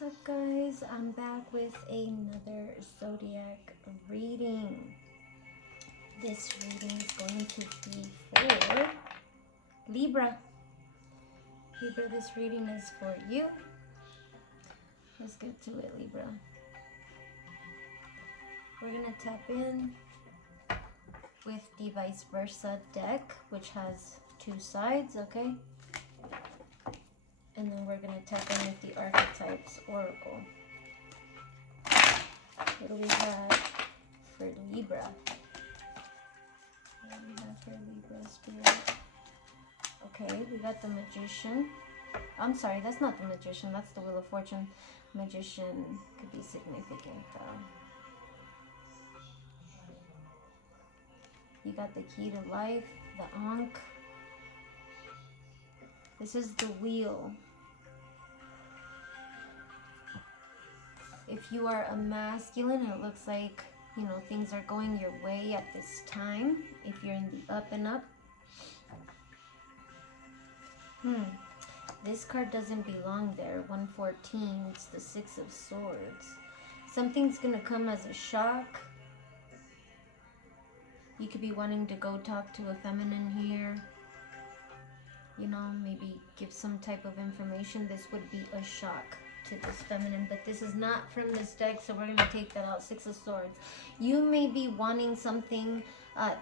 What's up, guys? I'm back with another zodiac reading. This reading is going to be for Libra. Libra, this reading is for you. Let's get to it, Libra. We're going to tap in with the vice versa deck, which has two sides, okay? And then we're going to tap in with the archetypes oracle. What do we have for Libra? What do we have for Libra spirit? Okay, we got the Magician. I'm sorry, that's not the Magician. That's the Wheel of Fortune. Magician could be significant, though. You got the Key to Life, the Ankh. This is the Wheel. If you are a masculine, it looks like, you know, things are going your way at this time. If you're in the up and up. This card doesn't belong there. 114, it's the Six of Swords. Something's going to come as a shock. You could be wanting to go talk to a feminine here. You know, maybe give some type of information. This would be a shock to this feminine, but this is not from this deck, so we're going to take that out. Six of Swords. You may be wanting something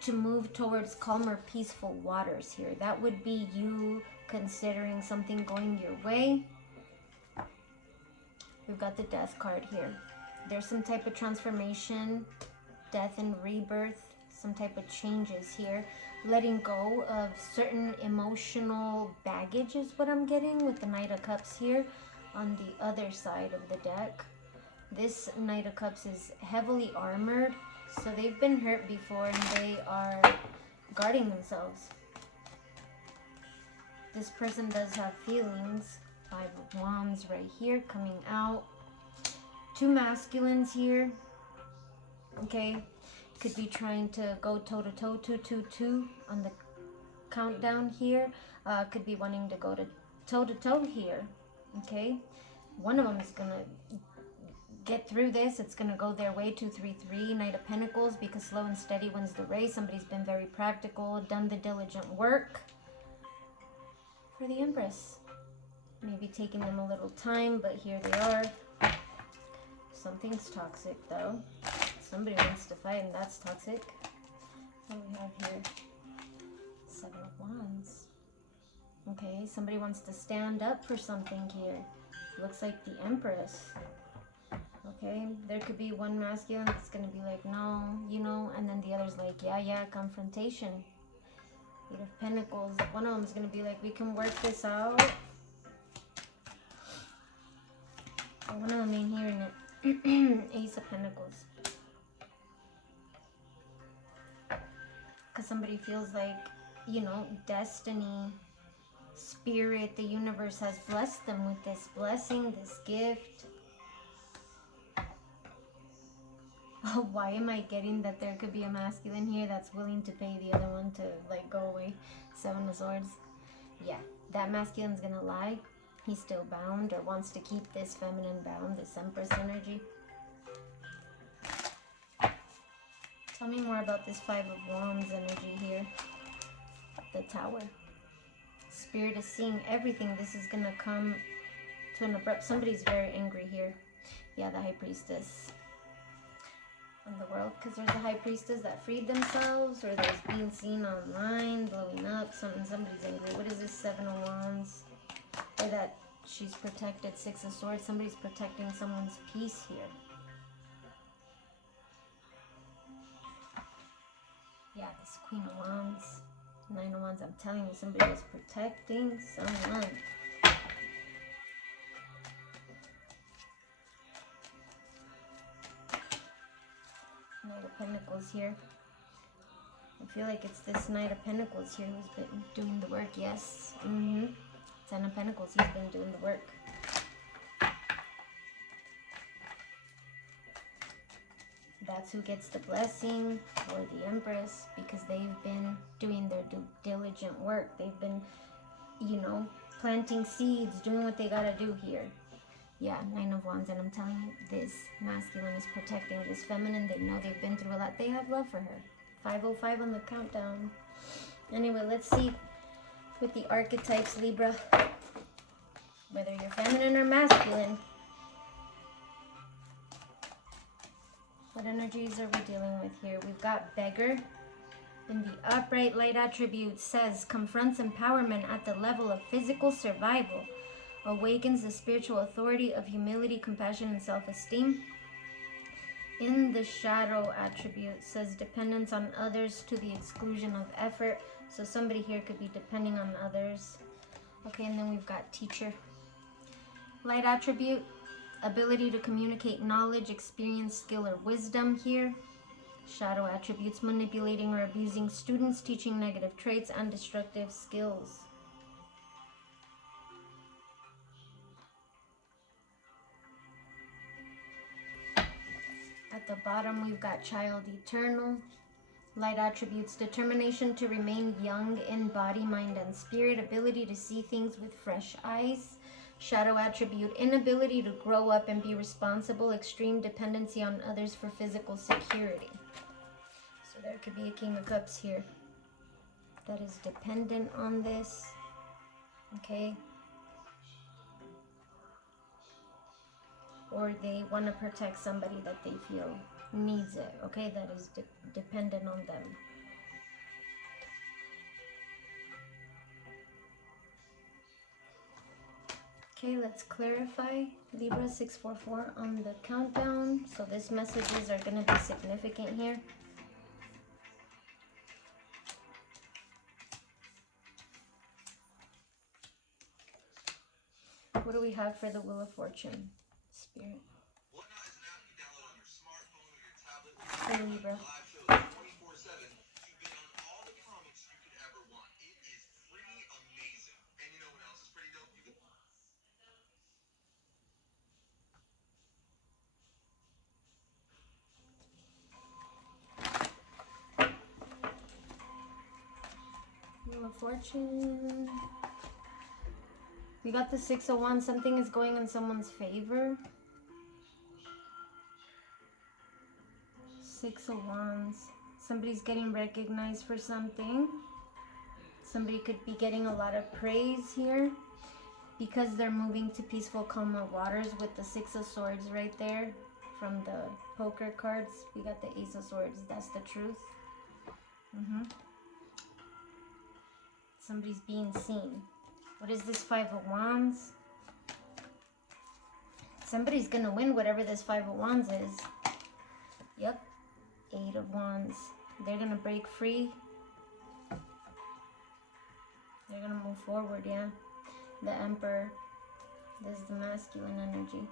to move towards calmer, peaceful waters here. That would be you considering something going your way. We've got the Death card here. There's some type of transformation, death and rebirth, some type of changes here. Letting go of certain emotional baggage is what I'm getting with the Knight of Cups here on the other side of the deck. This Knight of Cups is heavily armored, so they've been hurt before and they are guarding themselves. This person does have feelings. Five of Wands right here coming out. Two masculines here. Okay. Could be trying to go toe-to-toe, 222 on the countdown here. Could be wanting to go to toe-to-toe here. Okay. One of them is going to get through this. It's going to go their way. 233, Knight of Pentacles, because slow and steady wins the race. Somebody's been very practical, done the diligent work. For the Empress, maybe taking them a little time, but here they are. Something's toxic though. Somebody wants to fight, and that's toxic. What do we have here? Seven of Wands. Okay, somebody wants to stand up for something here. Looks like the Empress. Okay, there could be one masculine that's going to be like, no, you know, and then the other's like, yeah, confrontation. Eight of Pentacles. One of them is going to be like, we can work this out. Or one of them ain't hearing it. Ace of Pentacles. Because somebody feels like, you know, destiny, spirit, the universe has blessed them with this blessing, this gift. Why am I getting that there could be a masculine here that's willing to pay the other one to, like, go away? Seven of Swords. Yeah, that masculine's gonna lie. He's still bound or wants to keep this feminine bound, this Empress energy. Tell me more about this Five of Wands energy here. The Tower. Spirit is seeing everything. This is gonna come to an abrupt... Somebody's very angry here. Yeah, the High Priestess. On the world, because there's a High Priestess that freed themselves, or there's being seen online, blowing up, somebody's angry. What is this? Seven of Wands. Or that she's protected. Six of Swords. Somebody's protecting someone's peace here. Yeah, this Queen of Wands. Nine of Wands. I'm telling you, somebody was protecting someone. Knight of Pentacles here. I feel like it's this Knight of Pentacles here who's been doing the work. Yes. Ten of Pentacles. He's been doing the work. That's who gets the blessing, or the Empress, because they've been doing their due diligent work. They've been, you know, planting seeds, doing what they gotta do here. Yeah, Nine of Wands. And I'm telling you, this masculine is protecting this feminine. They know they've been through a lot. They have love for her. 505 on the countdown. Anyway, let's see with the archetypes, Libra, whether you're feminine or masculine. What energies are we dealing with here? We've got beggar. In the upright light attribute says, confronts empowerment at the level of physical survival, awakens the spiritual authority of humility, compassion, and self-esteem. In the shadow attribute says, dependence on others to the exclusion of effort. So somebody here could be depending on others. Okay, and then we've got teacher. Light attribute, ability to communicate knowledge, experience, skill, or wisdom here. Shadow attributes, manipulating or abusing students, teaching negative traits and destructive skills. At the bottom, we've got child eternal. Light attributes, determination to remain young in body, mind, and spirit, ability to see things with fresh eyes. Shadow attribute, inability to grow up and be responsible, extreme dependency on others for physical security. So there could be a King of Cups here that is dependent on this. Okay. Or they want to protect somebody that they feel needs it. Okay, that is dependent on them. Okay, let's clarify. Libra 644 on the countdown. So these messages are going to be significant here. What do we have for the Wheel of Fortune, Spirit? For Libra. Wheel of Fortune. We got the 6 of Wands. Something is going in someone's favor. 6 of Wands. Somebody's getting recognized for something. Somebody could be getting a lot of praise here because they're moving to peaceful, calmer waters with the 6 of Swords right there from the poker cards. We got the Ace of Swords. That's the truth. Somebody's being seen. What is this 5 of Wands? Somebody's going to win whatever this 5 of Wands is. Yep. 8 of Wands. They're going to break free. They're going to move forward, yeah. The Emperor. This is the masculine energy.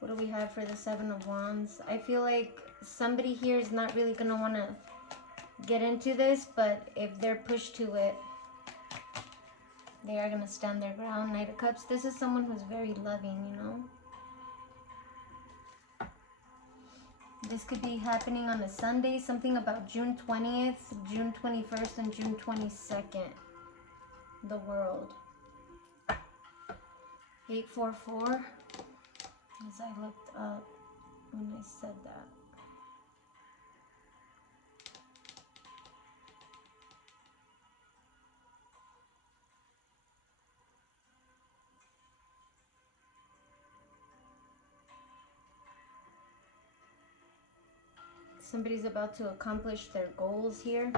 What do we have for the 7 of Wands? I feel like somebody here is not really going to want to get into this, but if they're pushed to it, they are going to stand their ground. Knight of Cups. This is someone who's very loving, you know. This could be happening on a Sunday. Something about June 20th, June 21st, and June 22nd. The World. 844. As I looked up when I said that. Somebody's about to accomplish their goals here.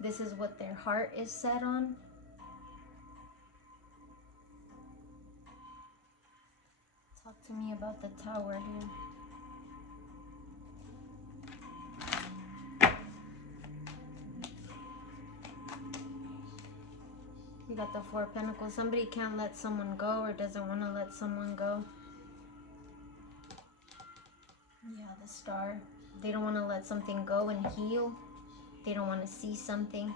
This is what their heart is set on. Talk to me about the Tower here. We got the 4 of Pentacles. Somebody can't let someone go or doesn't want to let someone go. Yeah, the Star. They don't want to let something go and heal. They don't want to see something.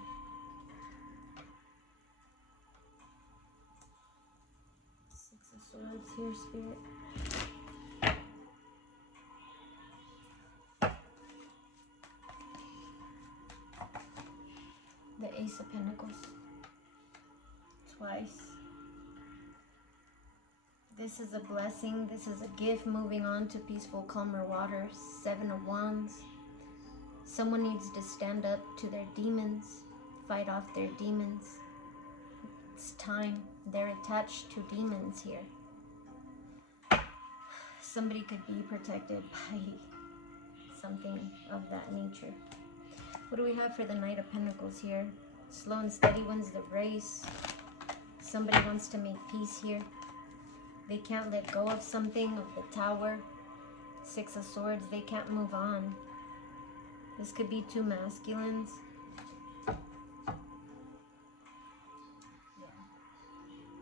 Six of Swords here, Spirit. The Ace of Pentacles. Twice. This is a blessing. This is a gift. Moving on to peaceful, calmer waters. 7 of Wands. Someone needs to stand up to their demons. Fight off their demons. It's time. They're attached to demons here. Somebody could be protected by something of that nature. What do we have for the Knight of Pentacles here? Slow and steady wins the race. Somebody wants to make peace here. They can't let go of something, of the Tower. 6 of Swords, they can't move on. This could be 2 masculines.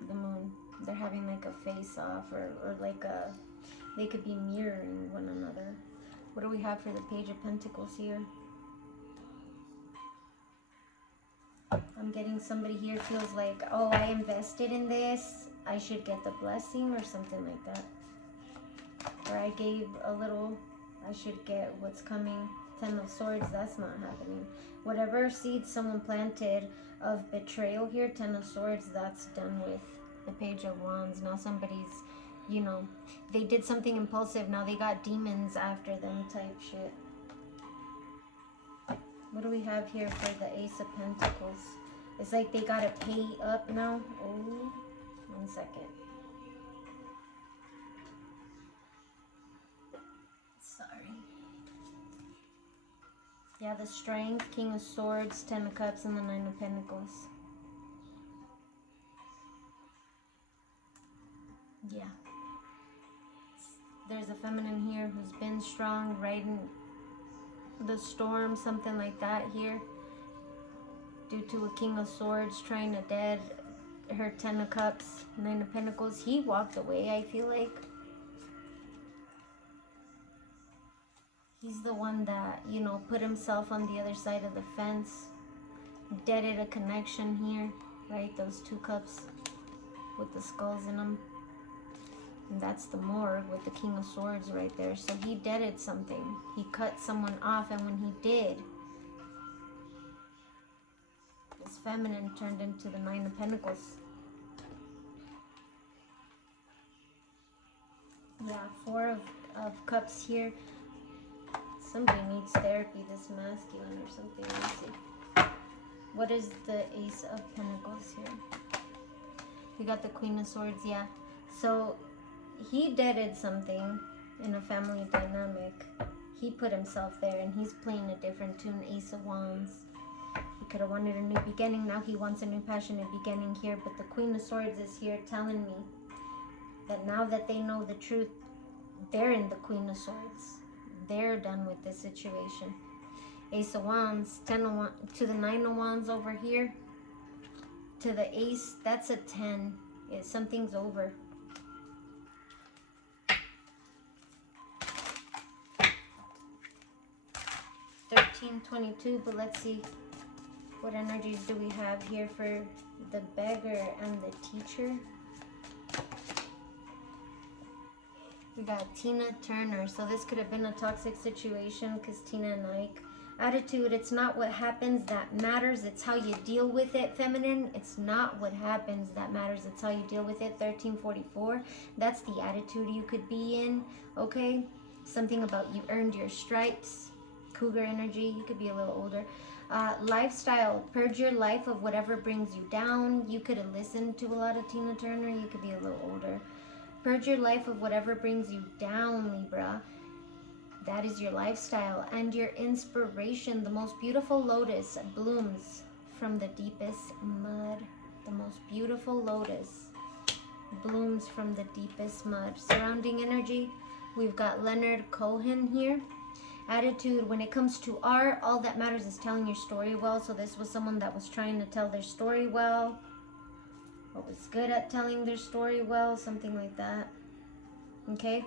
The Moon. They're having like a face-off or like a... They could be mirroring one another. What do we have for the Page of Pentacles here? I'm getting somebody here feels like, oh, I invested in this. I should get the blessing or something like that. Or I gave a little, I should get what's coming. 10 of Swords, that's not happening. Whatever seed someone planted of betrayal here, 10 of Swords, that's done with. The Page of Wands. Now somebody's, you know, they did something impulsive. Now they got demons after them type shit. What do we have here for the Ace of Pentacles? It's like they gotta pay up now. Oh, 1 second. Sorry. Yeah, the Strength, King of Swords, 10 of Cups, and the 9 of Pentacles. Yeah. There's a feminine here who's been strong, riding the storm, something like that here. Due to a King of Swords trying to dead her 10 of Cups, 9 of Pentacles. He walked away, I feel like. He's the one that, you know, put himself on the other side of the fence. Deaded a connection here, right? Those 2 cups with the skulls in them. And that's the morgue with the King of Swords right there. So he deaded something. He cut someone off, and when he did, this feminine turned into the 9 of Pentacles. Yeah, 4 of Cups here. Somebody needs therapy, this masculine or something. Let's see. What is the Ace of Pentacles here? We got the Queen of Swords, yeah. So he deaded something in a family dynamic. He put himself there, and he's playing a different tune. Ace of Wands. He could have wanted a new beginning. Now he wants a new passionate beginning here. But the Queen of Swords is here telling me that now that they know the truth, they're in the Queen of Swords. They're done with this situation. Ace of Wands, 10 of Wands, to the 9 of Wands over here. To the Ace, that's a 10. Yeah, something's over. $13.22, but let's see what energies do we have here for the Beggar and the Teacher. We got Tina Turner. So this could have been a toxic situation because Tina and Ike. Attitude, it's not what happens that matters. It's how you deal with it, feminine. It's not what happens that matters. It's how you deal with it. 1344. That's the attitude you could be in, okay? Something about you earned your stripes. Cougar energy. You could be a little older. Lifestyle, purge your life of whatever brings you down. You could have listened to a lot of Tina Turner. You could be a little older. Purge your life of whatever brings you down, Libra. That is your lifestyle and your inspiration. The most beautiful lotus blooms from the deepest mud. The most beautiful lotus blooms from the deepest mud. Surrounding energy, we've got Leonard Cohen here. Attitude, when it comes to art, all that matters is telling your story well. So this was someone that was trying to tell their story well, or was good at telling their story well, something like that. Okay.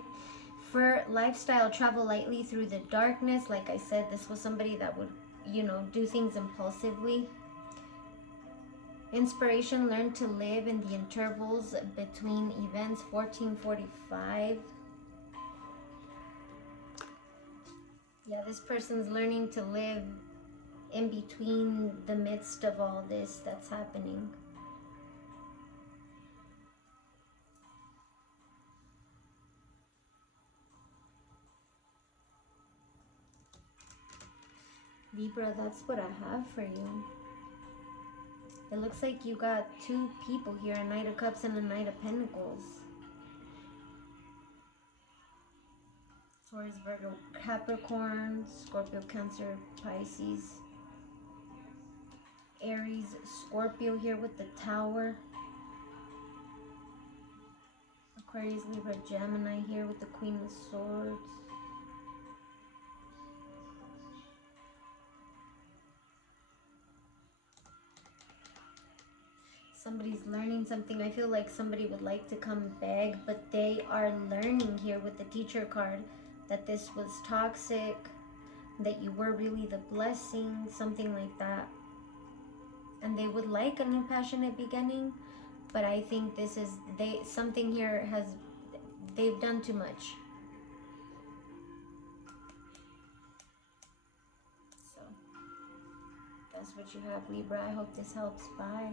For lifestyle, travel lightly through the darkness. Like I said, this was somebody that would, you know, do things impulsively. Inspiration, learn to live in the intervals between events. 1445. Yeah, this person's learning to live in between the midst of all this that's happening. Libra, that's what I have for you. It looks like you got two people here, a Knight of Cups and a Knight of Pentacles. Taurus, Virgo, Capricorn, Scorpio, Cancer, Pisces, Aries, Scorpio here with the Tower. Aquarius, Libra, Gemini here with the Queen of Swords. Somebody's learning something. I feel like somebody would like to come beg, but they are learning here with the Teacher card that this was toxic, that you were really the blessing, something like that. And they would like a new passionate beginning, but I think this is, something here has, they've done too much. So that's what you have, Libra. I hope this helps. Bye.